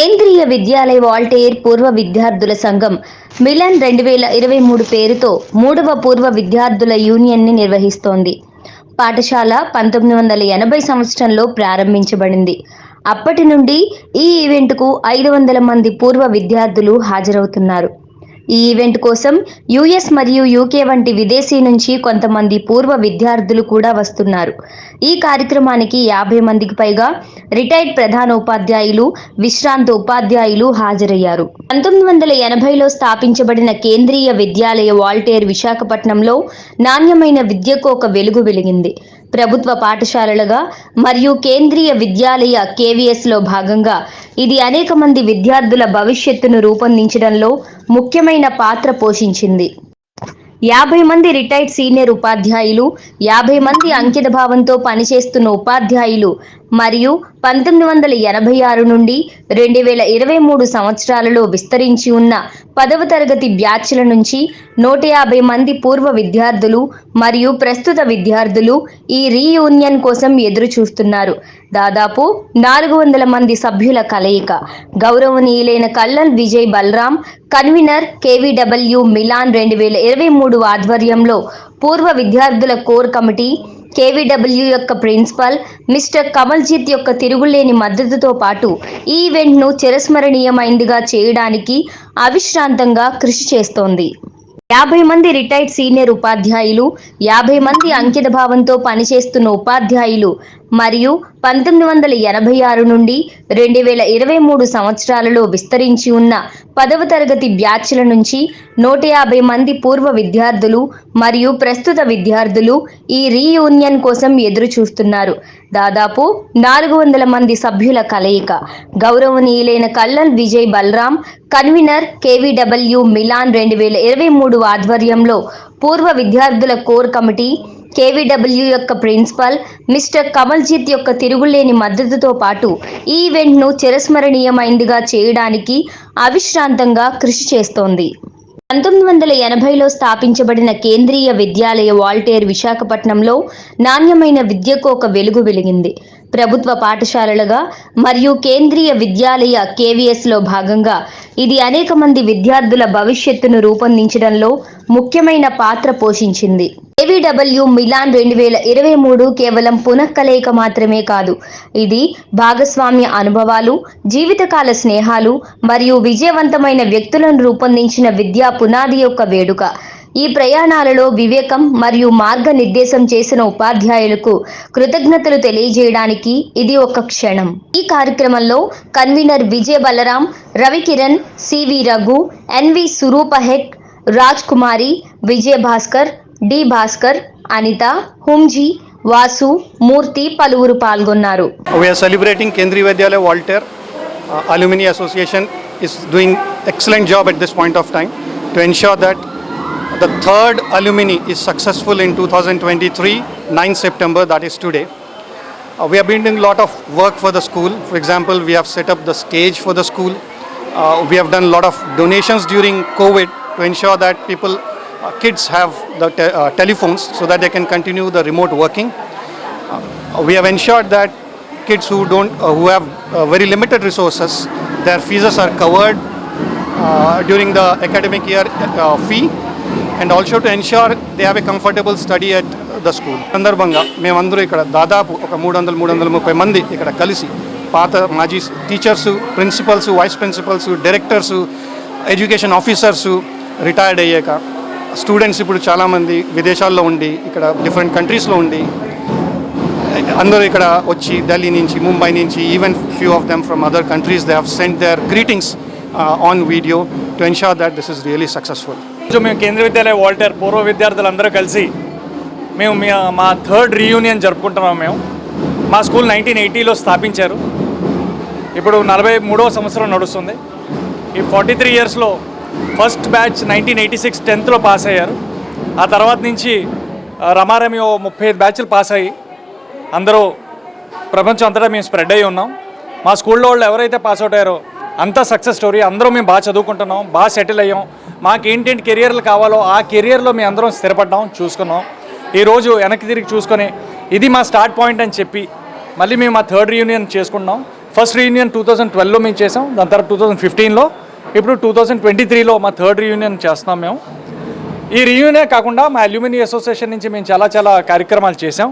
Kendriya Vidyalaya Voltaire పూర్వ విద్యార్థుల సంఘం మిలన్ 2023 పేరుతో 3వ పూర్వ విద్యార్థుల యూనియన్ని నిర్వహిస్తోంది. పాఠశాల 1980 సంవత్సరంలో ప్రారంభించబడింది. అప్పటి నుండి ఈ ఈవెంట్కు 500 మంది పూర్వ విద్యార్థులు హాజరవుతున్నారు. ఈ ఈవెంట్ కోసం యుఎస్ మరియు యూకే వంటి విదేశీ నుంచి కొంతమంది పూర్వ విద్యార్థులు కూడా వస్తున్నారు. ఈ కార్యక్రమానికి 50 మందికి పైగా రిటైర్డ్ ప్రధానోపాధ్యాయులు, విశ్రాంత ఉపాధ్యాయులు హాజరయ్యారు. 1980లో స్థాపించబడిన కేంద్రీయ విద్యాలయ వాల్టేర్ విశాఖపట్నంలో నాణ్యమైన విద్యకు ఒక వెలుగు వెలిగింది. ప్రభుత్వ పాఠశాలలుగా మరియు కేంద్రీయ విద్యాలయ కేవీఎస్లో భాగంగా ఇది అనేక మంది విద్యార్థుల భవిష్యత్తును రూపొందించడంలో ముఖ్యమైన పాత్ర పోషించింది. 50 మంది రిటైర్డ్ సీనియర్ ఉపాధ్యాయులు, 50 మంది అంకిత భావంతో పనిచేస్తున్న ఉపాధ్యాయులు మరియు 1986 నుండి 2023 సంవత్సరాలలో విస్తరించి ఉన్న 10వ తరగతి బ్యాచ్ల నుంచి 150 మంది పూర్వ విద్యార్థులు మరియు ప్రస్తుత విద్యార్థులు ఈ రీయూనియన్ కోసం ఎదురు చూస్తున్నారు. దాదాపు 400 మంది సభ్యుల కలయిక. గౌరవనీయులైన colonel Vijay Balaram, convener KVW Milan 2023 ఆధ్వర్యంలో పూర్వ విద్యార్థుల కోర్ కమిటీ, కేవీడబ్ల్యూ యొక్క ప్రిన్సిపల్ మిస్టర్ కమల్జిత్ యొక్క తిరుగులేని మద్దతుతో పాటు ఈ ఈవెంట్ను చిరస్మరణీయమైనదిగా చేయడానికి అవిశ్రాంతంగా కృషి చేస్తోంది. 50 మంది రిటైర్డ్ సీనియర్ ఉపాధ్యాయులు, 50 మంది అంకిత భావంతో పనిచేస్తున్న ఉపాధ్యాయులు మరియు 1986 నుండి 2023 సంవత్సరాలలో విస్తరించి ఉన్న 10వ తరగతి బ్యాచ్ల నుంచి 150 మంది పూర్వ విద్యార్థులు మరియు ప్రస్తుత విద్యార్థులు ఈ రీయూనియన్ కోసం ఎదురు చూస్తున్నారు. దాదాపు 400 మంది సభ్యుల కలయిక. గౌరవనీయులైన colonel Vijay Balaram, convener KVW Milan 2023 ఆధ్వర్యంలో పూర్వ విద్యార్థుల కోర్ కమిటీ, కేవీడబ్ల్యూ యొక్క ప్రిన్సిపల్ మిస్టర్ కమల్జిత్ యొక్క తిరుగులేని మద్దతుతో పాటు ఈ ఈవెంట్ను చిరస్మరణీయమైనదిగా చేయడానికి అవిశ్రాంతంగా కృషి చేస్తోంది. 1980లో స్థాపించబడిన కేంద్రీయ విద్యాలయ వాల్టేర్ విశాఖపట్నంలో నాణ్యమైన విద్యకు ఒక వెలుగు వెలిగింది. ప్రభుత్వ పాఠశాలలుగా మరియు కేంద్రీయ విద్యాలయ కేవీఎస్లో భాగంగా ఇది అనేక మంది విద్యార్థుల భవిష్యత్తును రూపొందించడంలో ముఖ్యమైన పాత్ర పోషించింది. కేవీడబ్ల్యూ మిలాన్ 2023 కేవలం పునఃకలయిక మాత్రమే కాదు, ఇది భాగస్వామ్య అనుభవాలు, జీవితకాల స్నేహాలు మరియు విజయవంతమైన వ్యక్తులను రూపొందించిన విద్యా పునాది యొక్క వేడుక. ఈ ప్రయాణాలలో వివేకం మరియు మార్గనిర్దేశం చేసిన ఉపాధ్యాయులకు కృతజ్ఞతలు తెలియజేయడానికి ఇది ఒక క్షణం. ఈ కార్యక్రమంలో convener Vijay Balaram, Ravikiran, CV Raghu, NV సురూపహెక్, రాజ్ కుమారి, విజయ భాస్కర్, డి భాస్కర్, అనిత, హుంజీ, వాసు, మూర్తి పలువురు పాల్గొన్నారు. We are celebrating Kendriya Vidyalaya Walter. Alumni Association is doing excellent job at this point of time to ensure that the third alumni is successful in 2023, 9 September, that is today. We have been doing a lot of work for the school. For example, we have set up the stage for the school. We have done a lot of donations during COVID to ensure that kids have the telephones so that they can continue the remote working. We have ensured that kids who have very limited resources, their fees are covered during the academic year fee, and also to ensure they have a comfortable study at the school. సందర్భంగా మేమందరూ ఇక్కడ దాదాపు ఒక 330 మంది ఇక్కడ కలిసి పాత మాజీ teachers, principals, vice principals, directors, education officers retired అయ్యాక స్టూడెంట్స్ ఇప్పుడు చాలామంది విదేశాల్లో ఉండి ఇక్కడ డిఫరెంట్ కంట్రీస్లో ఉండి అందరూ ఇక్కడ వచ్చి ఢిల్లీ నుంచి, ముంబై నుంచి, even few of them from other countries they have sent their greetings on video to ensure that this is really successful. మేము కేంద్రీయ విద్యాలయ వాల్టేర్ పూర్వ విద్యార్థులందరూ కలిసి మా థర్డ్ రీయూనియన్ జరుపుకుంటున్నాం. మా స్కూల్ 1980లో స్థాపించారు. ఇప్పుడు 43వ సంవత్సరం నడుస్తుంది. ఈ 43 ఇయర్స్లో ఫస్ట్ బ్యాచ్ 1986 10th పాస్ అయ్యారు. ఆ తర్వాత నుంచి రమారమి 35 బ్యాచ్లు పాస్ అయ్యి అందరూ ప్రపంచం అంతటా మేము స్ప్రెడ్ అయ్యి ఉన్నాం. మా స్కూల్లో వాళ్ళు ఎవరైతే పాస్ అవుట్ అయ్యారో అంతా సక్సెస్ స్టోరీ. అందరూ మేము బాగా చదువుకుంటున్నాం, బాగా సెటిల్ అయ్యాం. మాకేంటేంటి కెరియర్లు కావాలో ఆ కెరియర్లో మేము అందరం స్థిరపడ్డాం, చూసుకున్నాం. ఈరోజు వెనక్కి తిరిగి చూసుకొని ఇది మా స్టార్ట్ పాయింట్ అని చెప్పి మళ్ళీ మేము మా థర్డ్ రీయూనియన్ చేసుకుంటున్నాం. ఫస్ట్ రీయూనియన్ 2012లో మేము చేసాం, దాని తర్వాత 2015లో, ఇప్పుడు 2023లో మా థర్డ్ రీయూనియన్ చేస్తున్నాం మేము. ఈ రీయూనియన్ కాకుండా మా అల్యూమిని అసోసియేషన్ నుంచి మేము చాలా కార్యక్రమాలు చేసాం.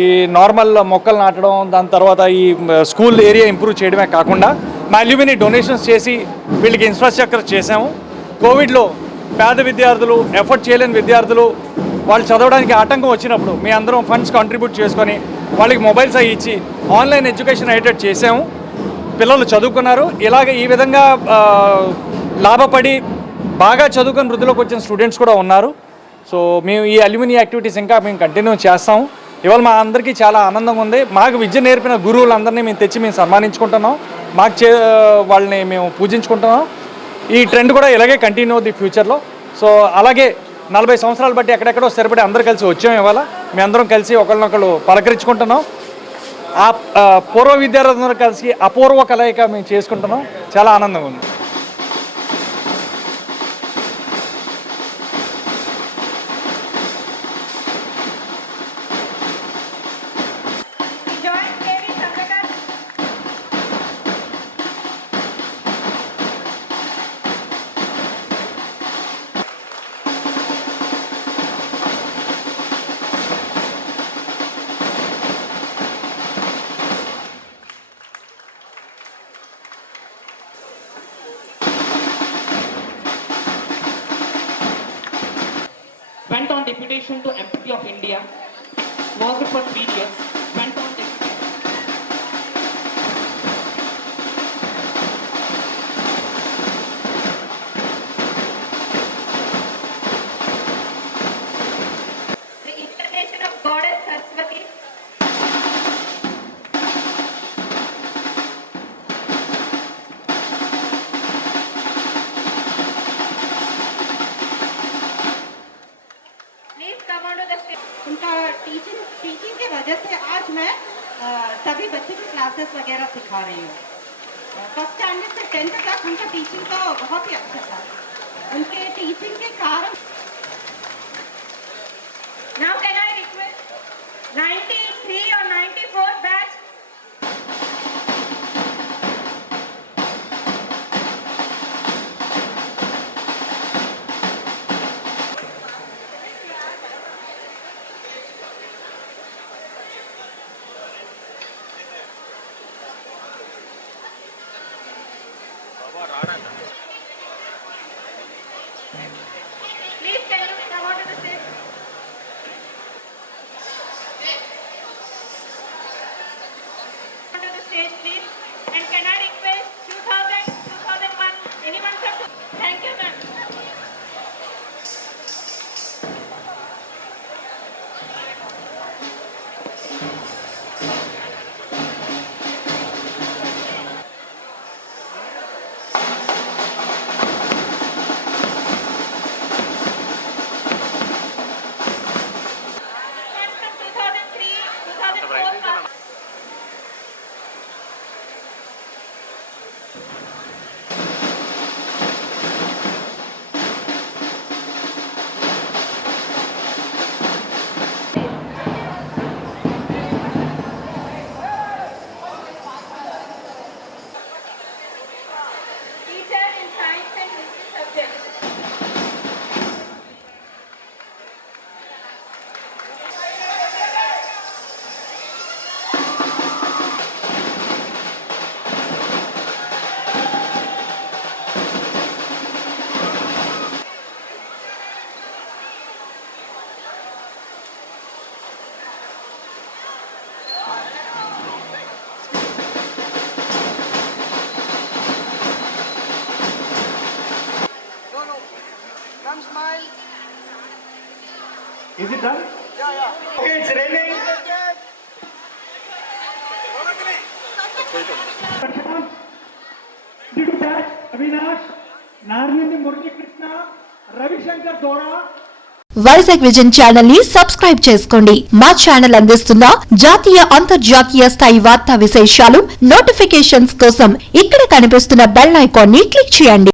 ఈ నార్మల్ మొక్కలు నాటడం, దాని తర్వాత ఈ స్కూల్ ఏరియా ఇంప్రూవ్ చేయడమే కాకుండా మా అల్యూమిని డొనేషన్స్ చేసి వీళ్ళకి ఇన్ఫ్రాస్ట్రక్చర్ చేసాము. కోవిడ్లో పేద విద్యార్థులు, ఎఫర్ట్ చేయలేని విద్యార్థులు వాళ్ళు చదవడానికి ఆటంకం వచ్చినప్పుడు మీ అందరం ఫండ్స్ కాంట్రిబ్యూట్ చేసుకొని వాళ్ళకి మొబైల్స్ అవి ఇచ్చి ఆన్లైన్ ఎడ్యుకేషన్ అయ్యేటట్టు చేసాము. పిల్లలు చదువుకున్నారు. ఈ విధంగా లాభపడి బాగా చదువుకొని వృద్ధిలోకి వచ్చిన స్టూడెంట్స్ కూడా ఉన్నారు. సో మేము ఈ అల్యూమిని యాక్టివిటీస్ ఇంకా మేము కంటిన్యూ చేస్తాము. ఇవాళ మా అందరికీ చాలా ఆనందంగా ఉంది. మాకు విద్య నేర్పిన గురువులందరినీ మేము సన్మానించుకుంటున్నాం. వాళ్ళని మేము పూజించుకుంటున్నాం. ఈ ట్రెండ్ కూడా ఇలాగే కంటిన్యూ అవుతుంది ఫ్యూచర్లో. సో అలాగే 40 సంవత్సరాలు బట్టి ఎక్కడెక్కడో స్థిరపడి అందరూ కలిసి వచ్చాం. ఇవాళ మీ అందరం కలిసి ఒకళ్ళనొకళ్ళు పలకరించుకుంటున్నాం. ఆ పూర్వ విద్యార్థులందరూ కలిసి అపూర్వ కలయిక మేము చేసుకుంటున్నాం. చాలా ఆనందంగా ఉంది. Went on deputation to Embassy of India, worked for 3 years, went on deputation. The incarnation of Goddess Saraswati. Please come on to the stage. उनका टीचिंग की वजह से आज मैं सभी बच्चे की क्लासेस वगैरह सिखा रही हूँ. फर्स्ट स्टैंडर्ड से 10th तक उनका टीचिंग तो बहुत ही अच्छा था. उनके टीचिंग के कारण Now can I request 93 or 94 batch? Please can you come on to the stage? On to the stage please. And can I request 2000, 2001, anyone from? Thank you ma'am. Anyone from 2003, 2004 pass? Teacher in science and history subjects. Is it done? Okay, it's raining. Avinash, నార్యంది Muralikrishna, Ravishankar దోరా. Vizag vision channel ని subscribe చేసుకోండి. మా channel అందిస్తున్న జాతీయ అంతర్జాతీయ స్థాయి వార్తా విశేషాలు నోటిఫికేషన్స్ కోసం ఇక్కడ కనిపిస్తున్న బెల్ ఐకాన్ ని క్లిక్ చేయండి.